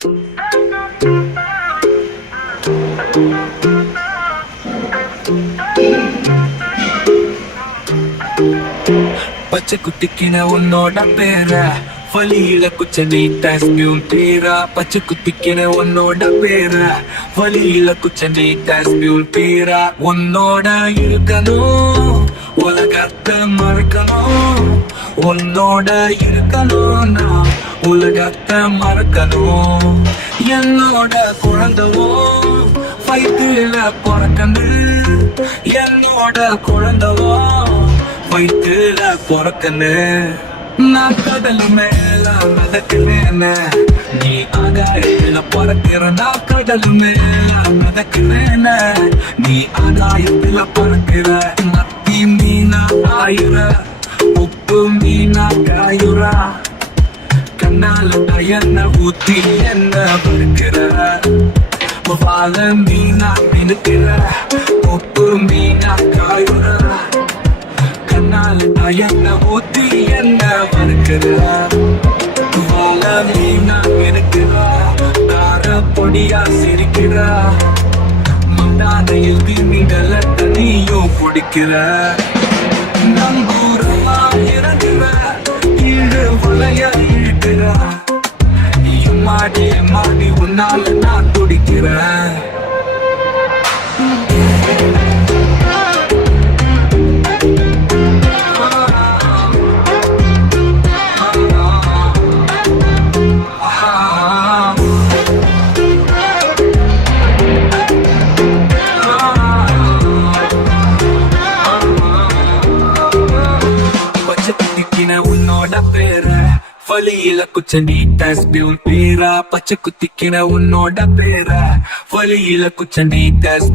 பச்சை குத்திக்கின உன்னோட பேர வழியில குச்ச நீட்டாஸ்பியூன் பேரா. பச்சை குத்திக்கின உன்னோட பேர வழியில குச்ச நீட்டாஸ்பியூன் பேரா. உன்னோட இருக்கணும் உலகத்தை மறக்கணும். உன்னோட இருக்கணும் நான் உலகத்தை மறக்கணும். என்னோட குழந்தவோ வயிற்றுல பிறக்கணும். என்னோட குழந்தவோ வயிற்றுல பிறக்கன்னு. நான் கடல் மேல மிதக்கிறேன், நீ ஆகாயத்துல பிறக்கிற. நான் கடல் மேல மிதக்கிறேன், நீ ஆகாயத்துல பிறக்கிற. மத்தி மீனா ஆயுற, உப்பு மீனா காயுறா. கண்ணால என்ன ஊத்தி என்ன பறிக்கிற. வாழ மீனா மினுக்கிற, உப்பு மீனா காயுற. என்ன ஊத்தி என்ன மறுக்கிற. வாழ மீனா இருக்கிற, தார பொடியா சிரிக்கிற. மண்டாதையில் மீன்கள தனியும் பிடிக்கிற. நங்கூரமா இறங்குற, ஈடு வளைய இழுக்கிற. நீயும் மாடி மாடி உன்னால நான் துடிக்கிறேன். உன்னோட பேர வழியில குச்ச நீட்டாஸ்பியூன் பேரா. பச்சை குத்திக்கின உன்னோட பேர வழியில குச்ச நீட்டாஸ்